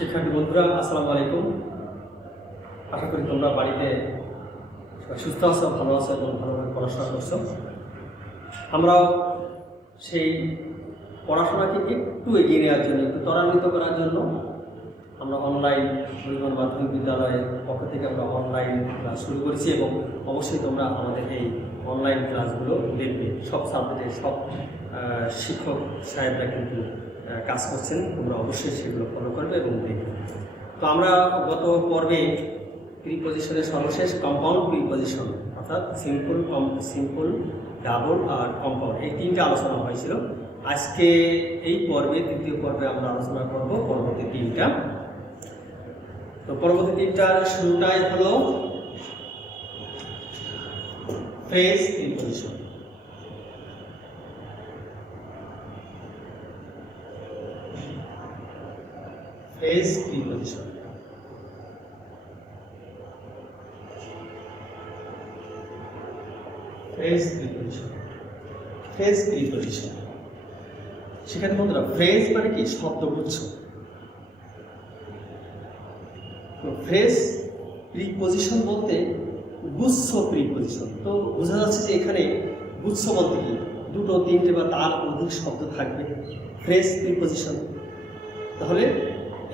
শিক্ষার্থী বন্ধুরা আসসালামু আলাইকুম। আশা করি তোমরা বাড়িতে সুস্থ আছো, ভালো আছো এবং ভালোভাবে পড়াশোনা করছো। আমরাও সেই পড়াশোনাকে একটু এগিয়ে নেওয়ার জন্য, একটু ত্বরান্বিত করার জন্য আমরা অনলাইন পরিমাণ মাধ্যমিক বিদ্যালয়ের পক্ষ থেকে আমরা অনলাইন ক্লাস শুরু করেছি এবং অবশ্যই তোমরা আমাদের এই অনলাইন ক্লাসগুলো দেখবে। সব সাবজেক্টের সব শিক্ষক সাহেবরা কিন্তু কাজ করছেন, তোমরা অবশ্যই সেগুলো ফলো করবে এবং দেখবে। তো আমরা গত পর্বে প্রিপজিশনের সর্বশেষ কম্পাউন্ড প্রিপজিশন অর্থাৎ সিম্পল, ডাবল আর কম্পাউন্ড এই তিনটা আলোচনা হয়েছিল। আজকে এই পর্বে তৃতীয় পর্বে আমরা আলোচনা করব পরবর্তী তিনটা। তো পরবর্তী তিনটার শুরুটাই হলো ফ্রেজ প্রিপজিশন। ফ্রেজ প্রিপজিশন সেখানে বন্ধুরা ফ্রেজ মানে কি? শব্দগুচ্ছ। তো ফ্রেজ প্রিপজিশন বলতে গুচ্ছ প্রিপজিশন। তো বোঝা যাচ্ছে যে এখানে গুচ্ছ বলতে কি দুটো, তিনটে বা তার অধিক শব্দ থাকবে ফ্রেজ প্রিপজিশন। তাহলে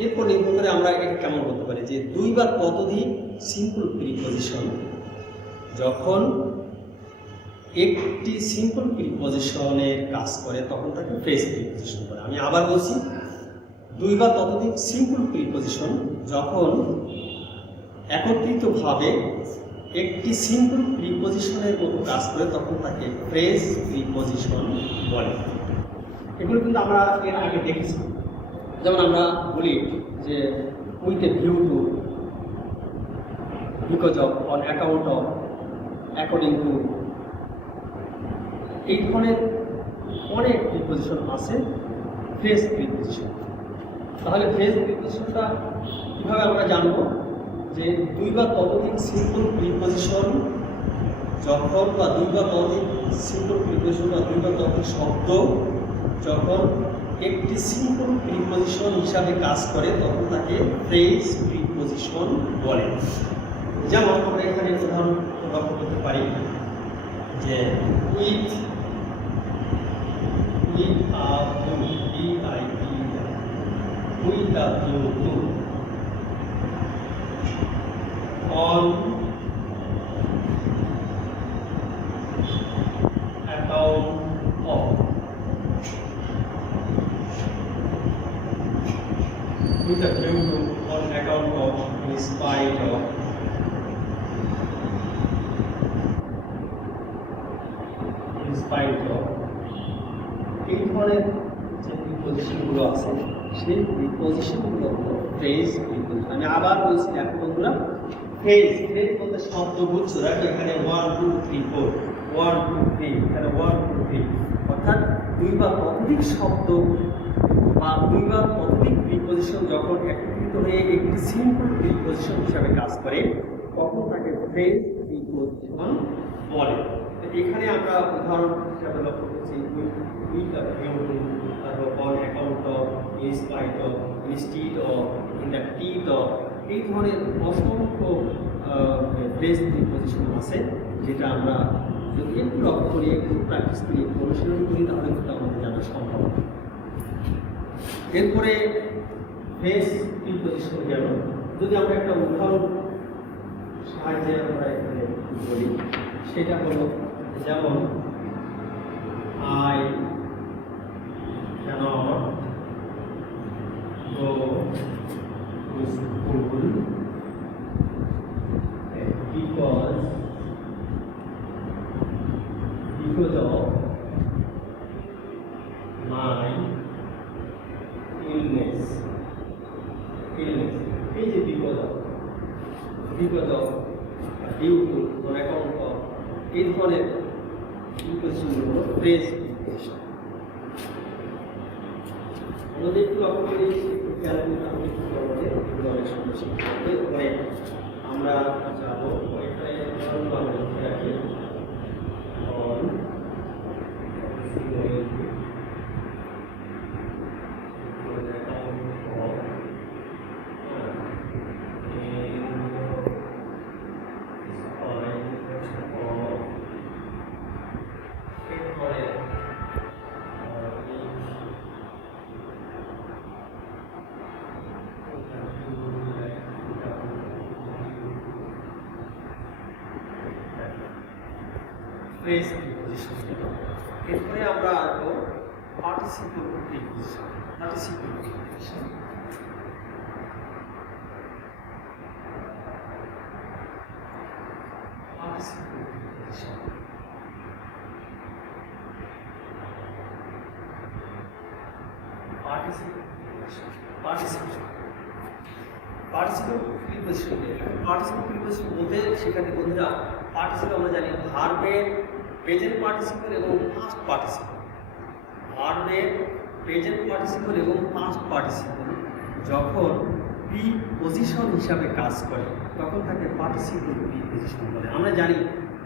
এরপর নির্ভর করে আমরা এটা কেমন বলতে পারি যে দুই বা ততোধিক সিম্পল প্রিপজিশন যখন একটি সিম্পল প্রিপজিশনের কাজ করে তখন তাকে ফ্রেজ প্রিপজিশন বলে। আমি আবার বলছি, দুই বা ততোধিক সিম্পল প্রিপজিশন যখন একত্রিতভাবে একটি সিম্পল প্রিপজিশনের মতো কাজ করে তখন তাকে ফ্রেজ প্রিপজিশন বলে। এগুলো কিন্তু আমরা এর আগে দেখেছি। যেমন আমরা বলি যে with a view to, because of, on account of, according to, এই ধরনের অনেক প্রিপজিশন আছে ফ্রেজ প্রিপজিশন। তাহলে ফ্রেজ প্রিপজিশনটা কীভাবে আমরা জানবো? যে দুই বা ততোধিক সিম্পল প্রিপজিশন যখন, বা দুই বা ততোধিক সিম্পল প্রিপজিশন বা দুই বা ততোধিক শব্দ যখন একটি সিম্পল প্রিপজিশন হিসাবে কাজ করে তখন তাকে ফ্রেজ প্রিপজিশন বলে। যেমন আমরা এখানে উদাহরণ লক্ষ্য করতে পারি যে with a view, with a view to, on account of, with a view to, on account of, in spite of, in spite of, এই ধরনের যে প্রিপজিশনগুলো আছে সেই প্রিপজিশনগুলো হলো ফ্রেজ প্রিপজিশন। আমি আবার বলছি এখন বন্ধুরা, ফ্রেজ বলতে শব্দগুচ্ছ। দেখো এখানে 1 2 3 4, 1 2 3, এখানে 1 2 3, অর্থাৎ দুই বা ততোধিক শব্দ বা দুই বা ততোধিক প্রিপজিশন যখন একত্রিত হয়ে একটি সিম্পল প্রিপজিশন হিসাবে কাজ করে তখন তাকে ফ্রেজ প্রিপজিশন বলে। এখানে আমরা উদাহরণ হিসাবে লক্ষ্য করছি with a view to, তারপর on account of, in spite of, instead of, in the teeth of, এই ধরনের অসংখ্য ফ্রেজ প্রিপজিশন আছে যেটা আমরা যদি একটু লক্ষ্য করি, একটু প্র্যাকটিস করি, একটু অনুশীলন করি তাহলে কিন্তু আমাদের জানা সম্ভব। এরপরে ফ্রেজ প্রিপজিশন গেল। যদি আমরা একটা উদাহরণ সাহায্যে আমরা এখানে বলি, সেটা হলো যেমন I cannot go to school because of my illness. এই যে because of, due to, on account of, এই ধরনের প্রিপজিশনগুলো ফ্রেজ প্রিপজিশন। আমাদের একটু লক্ষ্য করি, একটু খেয়াল করি, তাহলে একটু বড়দের এগুলো অনেক সমস্যা। এরপরে আমরা যাবো এখানে আমরা লিখে রাখি অন ফ্রেজ প্রিপোজিশন। এরপরে আমরা আসবো participle preposition. Participle preposition participle preposition participle preposition বলতে সেখানে বন্ধুরা পার্টিসিপল আমরা জানি ভার্বের প্রেজেন্ট পার্টিসিপল এবং পাস্ট পার্টিসিপল। ভার্বের প্রেজেন্ট পার্টিসিপল এবং পাস্ট পার্টিসিপল যখন প্রিপোজিশন হিসাবে কাজ করে তখন তাকে পার্টিসিপল প্রিপোজিশন বলে। আমরা জানি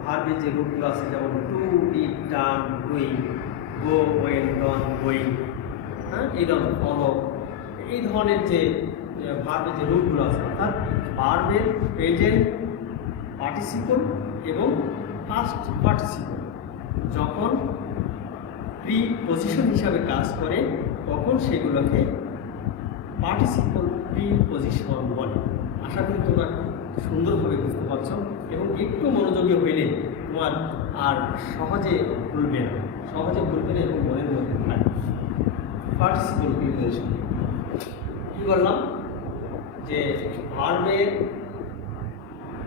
ভার্বের যে রূপগুলো আছে যেমন do, did, done, doing, go, went, gone, going, হ্যাঁ, এই ধরনের ফলো, এই ধরনের যে ভার্বের যে রূপগুলো আছে অর্থাৎ ভার্বের প্রেজেন্ট পার্টিসিপল এবং পাস্ট পার্টিসিপল যখন প্রিপোজিশন হিসাবে কাজ করে তখন সেগুলোকে পার্টিসিপল প্রিপোজিশন বলে। আশা করি তোমরা সুন্দরভাবে বুঝতে পারছো এবং একটু মনোযোগী হইলে তোমার আর সহজে ভুলবে না এবং মনের মধ্যে থাকে। পার্টিসিপল প্রিপোজিশন কি বললাম যে ভার্বের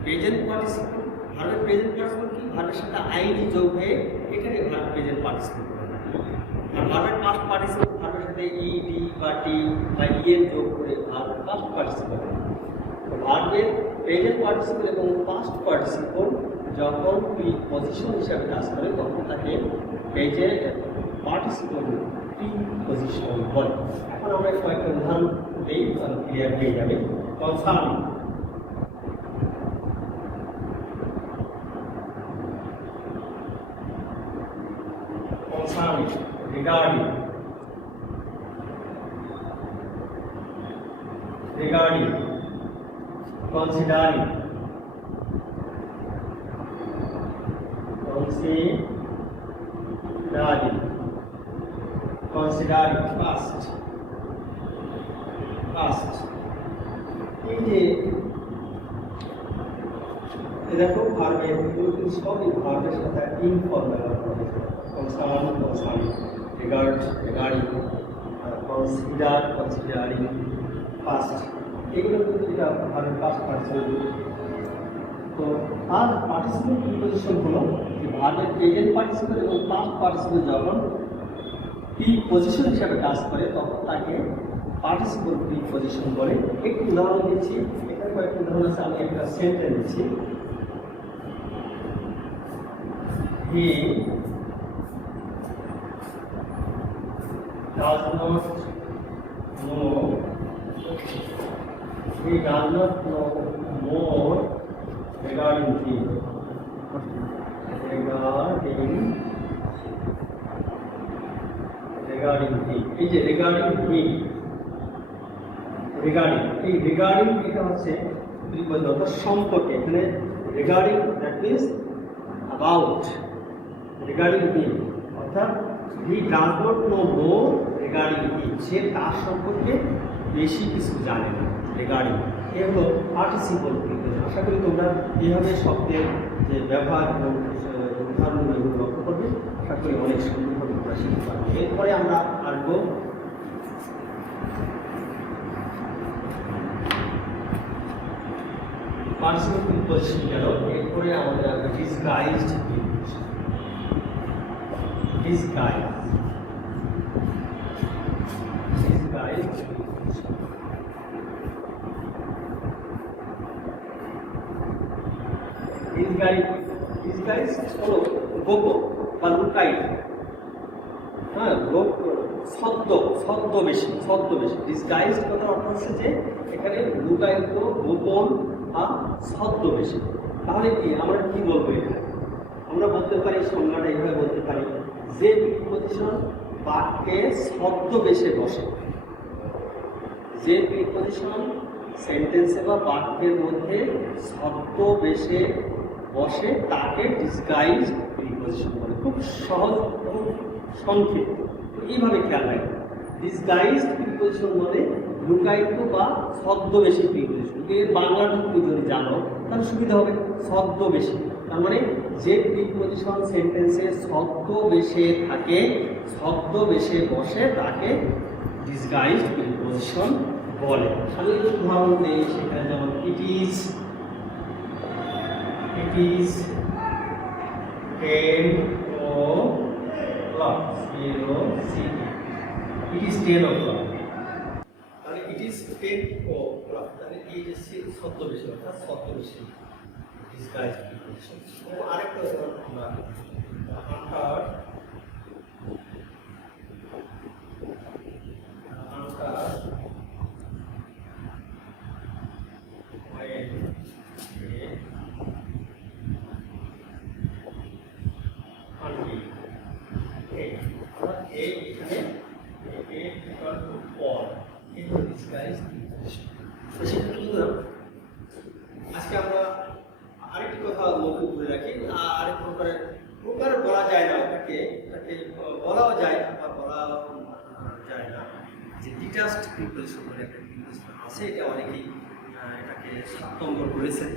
প্রেজেন্ট পার্টিসিপল কি ভার্বের সাথে আইডি যোগ হয়ে এখানে ভার্ব প্রেজেন্ট পার্টিসিপল করে। আর ভার্বের পাস্ট পার্টিসিপল ভার্বের সাথে ই, ডি বা টি বা ইএন যোগ করে ভার্ব পাস্ট পার্টিসিপল। ভার্বের প্রেজেন্ট পার্টিসিপল এবং পাস্ট পার্টিসিপল যখন প্রিপোজিশন হিসাবে কাজ করে তখন তাকে প্রেজেন্ট পার্টিসিপল প্রিপোজিশন বলে। এখন আমরা কয়েকটা উদাহরণ দিই তাহলে ক্লিয়ার হয়ে যাবে। কনসার্নিং, regarding, considering, past, এই যে দেখো ভার্বের সবই ভার্বের সাথে ইন ফর্ম ব্যবহার করা হয়েছে। concerning, regarding, considering, past, এগুলো কিন্তু যেটা ভার্বের পাস্ট পার্টিসিপল। তো আর পার্টিসিপল প্রিপোজিশন হলো যে ভার্বের প্রেজেন্ট পার্টিসিপল এবং পাস্ট পার্টিসিপল যখন প্রিপোজিশন হিসাবে কাজ করে তখন তাকে পার্টিসিপল প্রিপোজিশন বলে। একটু উদাহরণ দিচ্ছি, এখানে কয়েকটা উদাহরণ আছে। আমি একটা সেন্টেন্স দিচ্ছি। He does not know more regarding him. এই যে regarding এটা হচ্ছে প্রিপোজিশন সম্পর্কে। এখানে regarding that means about, regarding him অর্থাৎ he does not know more regarding him, সে তার সম্পর্কে বেশি কিছু জানে না। regarding এ হলো পার্টিসিপল প্রিপোজিশন। আশা করি তোমরা এইভাবে শব্দের যে ব্যবহার এবং উদাহরণগুলো এগুলো লক্ষ্য করবে। আশা করি অনেক সুন্দরভাবে তোমরা শিখতে পারবে। এরপরে আমরা আসবো পার্টিসিপল প্রিপোজিশন গেল। এরপরে আমাদের আসবে ডিসগাইজড প্রিপোজিশন। Disguised হলো গোপন বা লুকায়িত, হ্যাঁ, ছদ্মবেশী। ডিসগাইজড কথার অর্থ হচ্ছে যে এখানে লুকায়িত, গোপন বা ছদ্মবেশী। তাহলে কি আমরা কি বলবো এখানে? আমরা বলতে পারি, সংজ্ঞাটা এইভাবে বলতে পারি যে প্রিপোজিশন বাক্যে ছদ্মবেশে বসে, যে প্রিপোজিশন সেন্টেন্সে বা বাক্যের মধ্যে ছদ্মবেশে বসে তাকে ডিসগাইজ প্রিপোজিশন বলে। খুব সহজ, খুব সংক্ষিপ্ত, এইভাবে খেয়াল রাখবে। ডিসগাইজ প্রিপোজিশন বলে লুকায়িত বা ছদ্মবেশী প্রিপোজিশন। এর বাংলাটা তুমি যদি জানো তাহলে সুবিধা হবে। ছদ্মবেশী তার মানে যে প্রিপজিশন সেন্টেন্সে ছদ্মবেশে থাকে, ছদ্মবেশে বসে তাকে ডিসগাইজড প্রিপজিশন বলে। আমি যদি উদাহরণ দিই সেখানে যেমন it is 10 o'clock, it is 10 o'clock, তাহলে it is 10 o'clock, তাহলে এই যে ছদ্মবেশে অর্থাৎ ছদ্মবেশে ডিসগাইজড প্রিপজিশন। আরেকটা উদাহরণ আমরা আজকে আমরা আরেকটি কথা লক্ষ্য করে রাখি, আরেক প্রকার বলা যায় না, এটাকে বলাও যায় বা বলা যায় না, যে ডিটাচড প্রিপজিশন বলে একটা প্রিপজিশন আছে, এটা অনেকেই এটাকে 7 নম্বর করেছেন।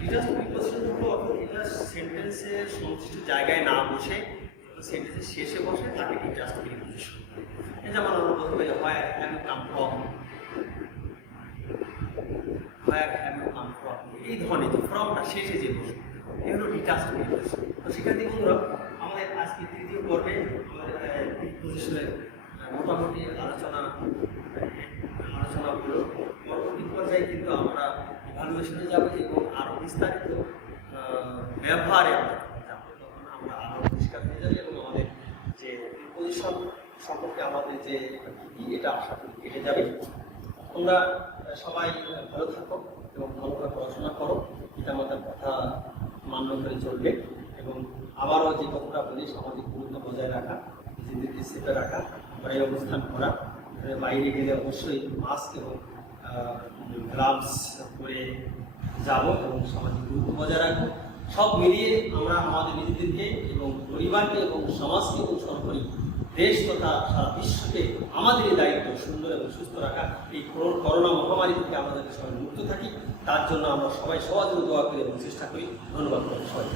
ডিটাচড প্রিপজিশন হলো এটা সেন্টেন্সের সংশ্লিষ্ট জায়গায় না বসে সেন্টেন্সের শেষে বসে তাকে ডিটাচড প্রিপজিশন। যেমন আমরা বলতে পারি where have you come from, where have you come from, এই ধরনের যে ফ্রমটা শেষে যে বসে এগুলো ডিটাচড প্রিপজিশন। তো সেখান থেকে বন্ধুরা আমাদের আজকে তৃতীয় পর্বে আমাদের প্রিপজিশনের মোটামুটি আলোচনা হলো। পরবর্তী পর্যায়ে কিন্তু আমরা ইভালুয়েশনে যাবো এবং আরও বিস্তারিত ব্যবহারে আমরা যাবো, তখন আমরা আরও পরিষ্কার হয়ে যাবে এবং আমাদের যে প্রিপজিশন সম্পর্কে আমাদের যে এটা আশা করি কেটে যাবে। তোমরা সবাই ভালো থাকো এবং ভালো করে পড়াশোনা করো, পিতামাতার কথা মান্য করে চলবে এবং আবারও যে কথাটা বলি সামাজিক দূরত্ব বজায় রাখা, নিজেদেরকে সেফে রাখা, ঘরে অবস্থান করা, বাইরে গেলে অবশ্যই মাস্ক এবং গ্লাভস পরে যাবো এবং সামাজিক দূরত্ব বজায় রাখবো। সব মিলিয়ে আমরা আমাদের নিজেদেরকে এবং পরিবারকে এবং সমাজকে এবং সর্বোপরি দেশ তথা সারা বিশ্বকে আমাদের এই দায়িত্ব সুন্দর এবং সুস্থ রাখা। এই করোনা মহামারী থেকে আমাদেরকে সবাই মুক্ত থাকি, তার জন্য আমরা সবাই সবার জন্য দোয়া করি এবং চেষ্টা করি। ধন্যবাদ সবাই।